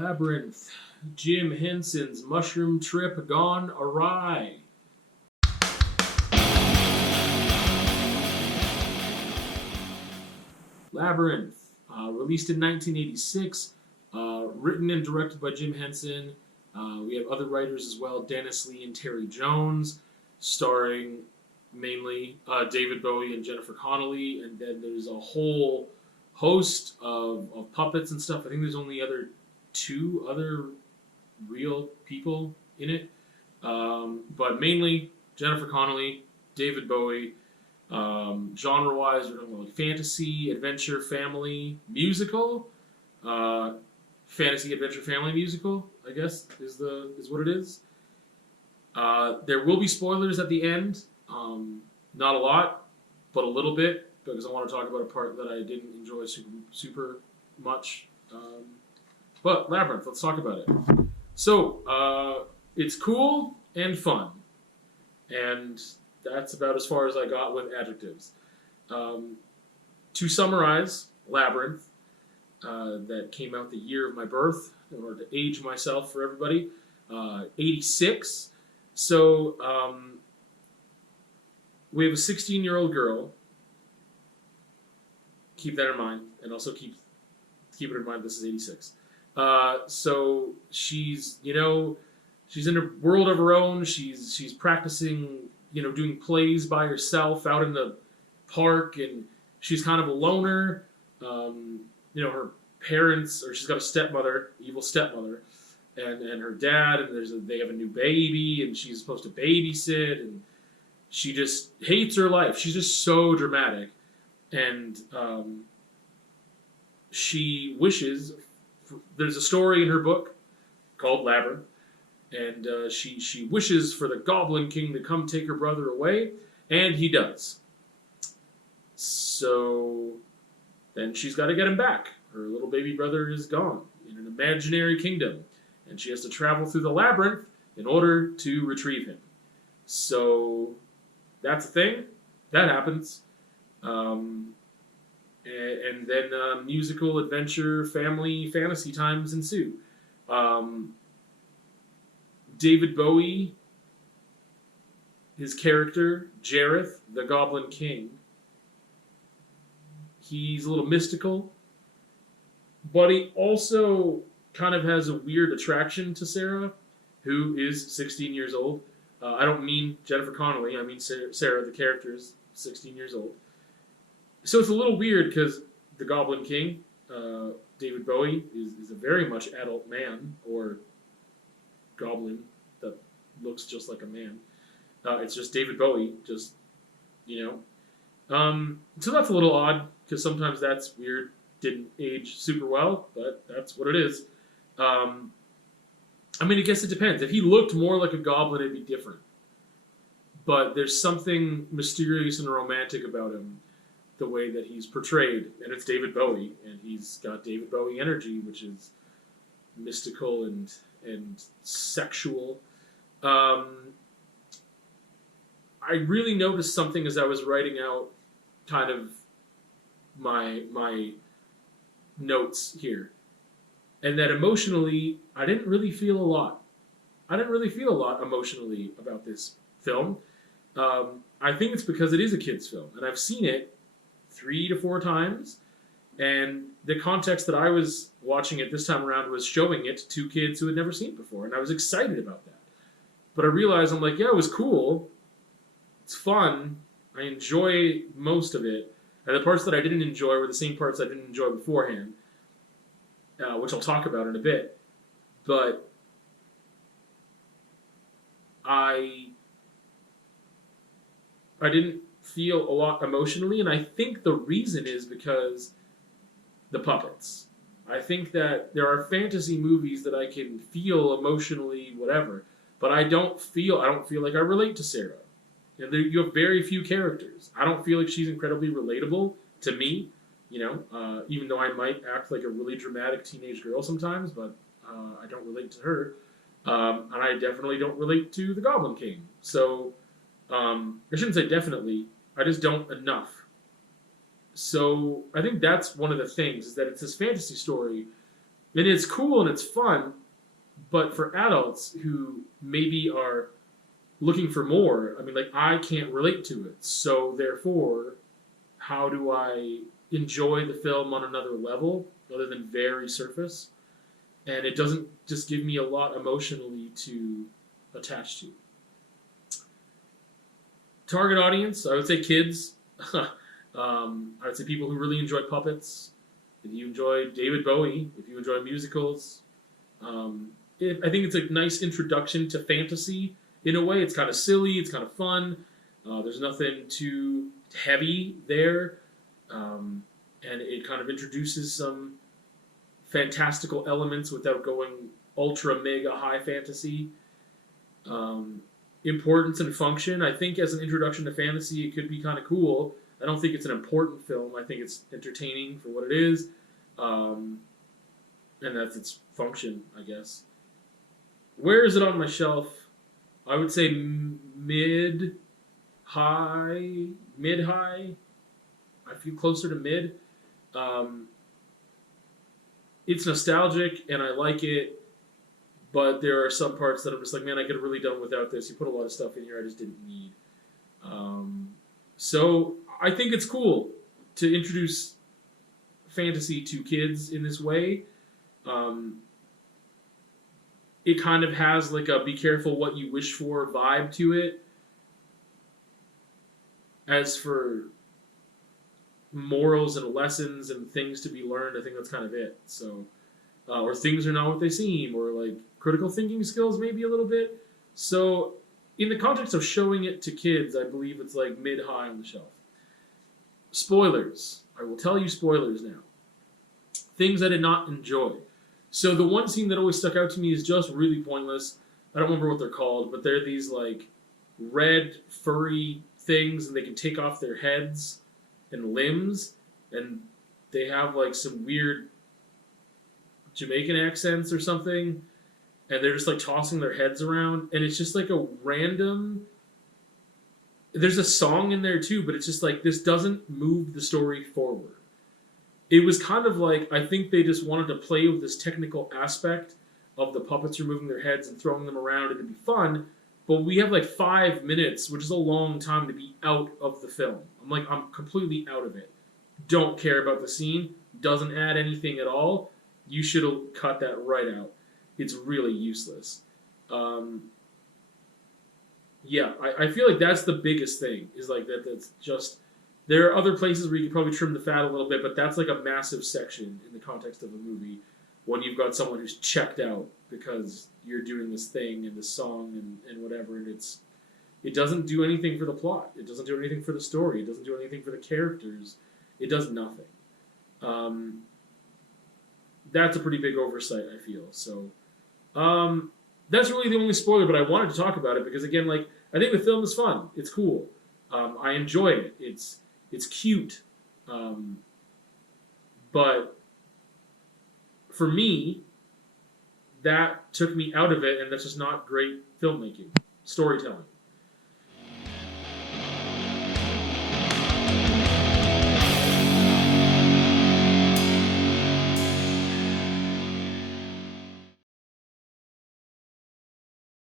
Labyrinth. Jim Henson's mushroom trip gone awry. Labyrinth, released in 1986, written and directed by Jim Henson. We have other writers as well, Dennis Lee and Terry Jones, starring mainly David Bowie and Jennifer Connelly, and then there's a whole host of puppets and stuff. I think there's only two other real people in it, but mainly Jennifer Connelly, David Bowie. Genre-wise, we're talking about like fantasy, adventure, family, musical. Fantasy, adventure, family musical, I guess, is what it is. There will be spoilers at the end. Not a lot, but a little bit, because I want to talk about a part that I didn't enjoy super much. But Labyrinth, let's talk about it. So, it's cool and fun. And that's about as far as I got with adjectives. To summarize, Labyrinth, that came out the year of my birth, in order to age myself for everybody, 86. So, we have a 16-year-old girl. Keep that in mind, and also keep it in mind this is 86. So she's in a world of her own. She's practicing, doing plays by herself out in the park, and she's kind of a loner. Her parents, or she's got a stepmother, evil stepmother, and her dad, and they have a new baby, and she's supposed to babysit, and she just hates her life. She's just so dramatic, and she wishes. There's a story in her book called Labyrinth, and she wishes for the Goblin King to come take her brother away, and he does. So then she's got to get him back. Her little baby brother is gone in an imaginary kingdom, and she has to travel through the labyrinth in order to retrieve him. So that's a thing. That happens. And then musical, adventure, family, fantasy times ensue. David Bowie, his character, Jareth, the Goblin King, he's a little mystical, but he also kind of has a weird attraction to Sarah, who is 16 years old. I don't mean Jennifer Connelly, I mean Sarah, the character, is 16 years old. So it's a little weird because the Goblin King, David Bowie, is a very much adult man, or goblin that looks just like a man. It's just David Bowie, so that's a little odd, because sometimes that's weird. Didn't age super well, but that's what it is. I guess it depends. If he looked more like a goblin, it'd be different. But there's something mysterious and romantic about him, the way that he's portrayed, and it's David Bowie, and he's got David Bowie energy, which is mystical and sexual. I really noticed something as I was writing out kind of my notes here, and that emotionally, I didn't really feel a lot. Emotionally about this film. I think it's because it is a kid's film, and I've seen it 3 to 4 times, and the context that I was watching it this time around was showing it to kids who had never seen it before, and I was excited about that. But I realized, I'm like, yeah, it was cool, it's fun, I enjoy most of it, and the parts that I didn't enjoy were the same parts I didn't enjoy beforehand, which I'll talk about in a bit. But I didn't feel a lot emotionally, and I think the reason is because the puppets. I think that there are fantasy movies that I can feel emotionally, whatever, but I don't feel like I relate to Sarah. You have very few characters. I don't feel like she's incredibly relatable to me, even though I might act like a really dramatic teenage girl sometimes, but I don't relate to her. And I definitely don't relate to the Goblin King. So, I shouldn't say definitely, I just don't enough. So I think that's one of the things, is that it's this fantasy story And it's cool and it's fun, but for adults who maybe are looking for more, I mean, like, I can't relate to it. So therefore, how do I enjoy the film on another level other than very surface? And it doesn't just give me a lot emotionally to attach to. Target audience, I would say kids. I would say people who really enjoy puppets. If you enjoy David Bowie, if you enjoy musicals, I think it's a nice introduction to fantasy. In a way, it's kind of silly, it's kind of fun. There's nothing too heavy there, and it kind of introduces some fantastical elements without going ultra mega high fantasy. Importance and function, I think as an introduction to fantasy, it could be kind of cool. I don't think it's an important film. I think it's entertaining for what it is, and that's its function, I guess. Where is it on my shelf? I would say mid-high. I feel closer to mid. It's nostalgic, and I like it, but there are some parts that I'm just like, man, I could have really done without this. You put a lot of stuff in here I just didn't need. So I think it's cool to introduce fantasy to kids in this way. It kind of has like a be careful what you wish for vibe to it. As for morals and lessons and things to be learned, I think that's kind of it. So, or things are not what they seem, or like critical thinking skills maybe a little bit. So, in the context of showing it to kids, I believe it's like mid-high on the shelf. Spoilers. I will tell you spoilers now. Things I did not enjoy. So the one scene that always stuck out to me is just really pointless. I don't remember what they're called, but they're these like red furry things, and they can take off their heads and limbs, and they have like some weird Jamaican accents or something, and they're just like tossing their heads around, and it's just like a random. There's a song in there too, but it's just like this doesn't move the story forward. It was kind of like, I think they just wanted to play with this technical aspect of the puppets removing their heads and throwing them around, and it'd be fun, but we have like 5 minutes, which is a long time to be out of the film. I'm completely out of it. Don't care about the scene. Doesn't add anything at all. You should have cut that right out. It's really useless. Yeah, I feel like that's the biggest thing, is like that's just... There are other places where you could probably trim the fat a little bit, but that's like a massive section in the context of a movie when you've got someone who's checked out because you're doing this thing and this song and whatever, and it doesn't do anything for the plot. It doesn't do anything for the story. It doesn't do anything for the characters. It does nothing. That's a pretty big oversight, I feel. So that's really the only spoiler, but I wanted to talk about it because, again, like, I think the film is fun. It's cool. I enjoy it. It's cute, but for me, that took me out of it, and that's just not great filmmaking, storytelling.